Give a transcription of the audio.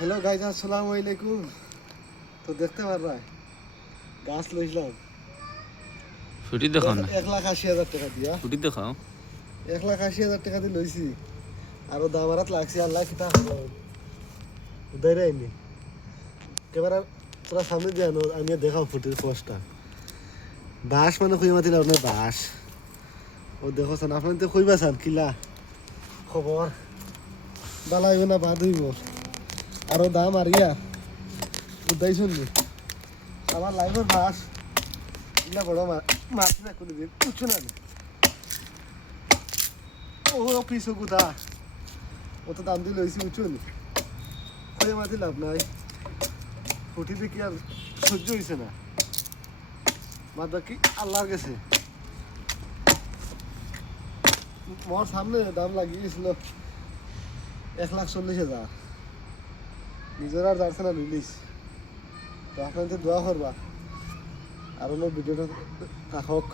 Hello guys, আসসালামু আলাইকুম। তো দেখতে পারবা গাছ লইছিলাম ছুটি দেখাও না, 1,80,000 টাকা দিয়া। ছুটি দেখাও। 1,80,000 টাকা দিয়ে লইছি, আরো দামারাত লাগছে। আল্লাহ কিতা উদয় আইনি ক্যামেরা তোরা সামনে দিয়ে আনো, আমি দেখাও ফুটির পোস্টটা। বাঁশ মানে খুঁজে মাতিল আপনার বাঁশ। ও দেখো চান আপনার তো খুঁজবা চান কিলা খবর বালা হইব না বাদ হইব, আরো দাম আরিয়া উদাই শুনলি আমার লাইফের বাস এগুলা বড় মাছ না কোনোদিন উঠছো না। ও পিছু কোথা অত দাম দিয়ে লইছি উঠছো নি, খুঁজে মাতি লাভ নাই। ফুটি দেখি আর সহ্য হয়েছে না, বাদ বাকি আল্লাহর গেছে। মোর সামনে দাম লাগিয়েছিল 1,40,000। নিজের আর যাচ্ছে না লিলিস। তো আপনাদের দোয়া করবা আর আমার ভিডিওটা রাখক।